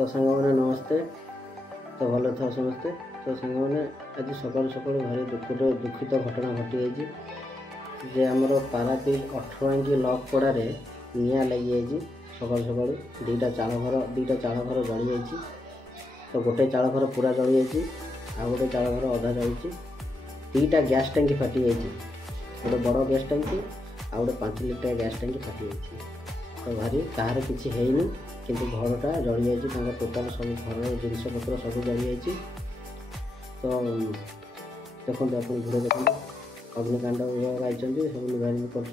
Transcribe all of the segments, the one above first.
तो सांग मैंने नमस्ते। तो भल था समस्ते। तो सांग मैंने आज सकाल सकाल भारी दुखित घटना घटी जे आमर पारादीप 18 इंच लक पड़े निआ लगी सकाल सकाल दुईटा चाल घर जली जाइए। तो गोटे चाल घर पूरा जली जाइए, आ गोटे चाल घर अधा जली। दुईटा गैस टैंकी फाटी जाइए, गोटे बड़ गैस टैंकी आ गोटे 5 लिटर गैस टैंकी फाटी जाइए। तो भारी कहार किसी है किंतु घरटा जली जाइए, टोटाल सब घर जिनस पत्र सब जली जाइए। तो देखो आप भिडियो देखो अग्निकांड विभाग आई सब निभानी कर।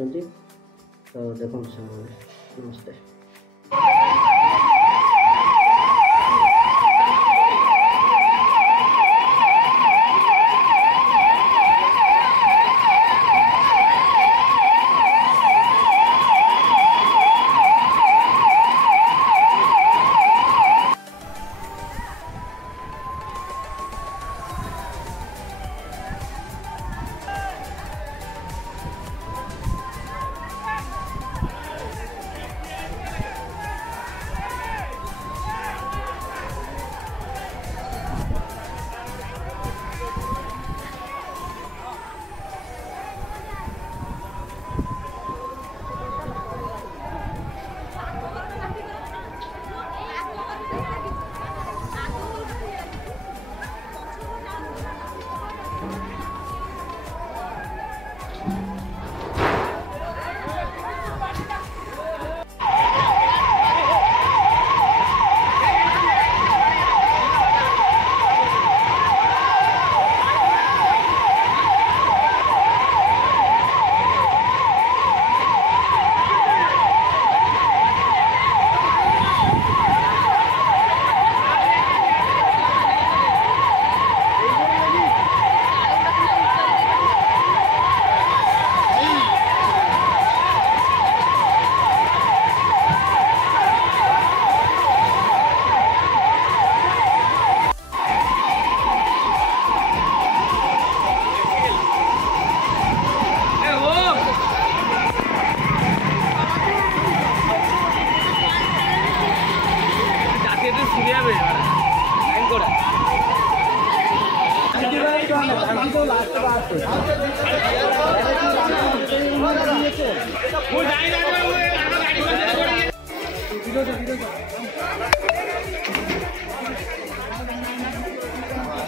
तो देखो नमस्ते।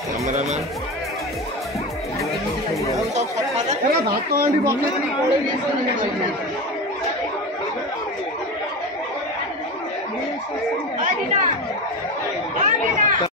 कैमरामैन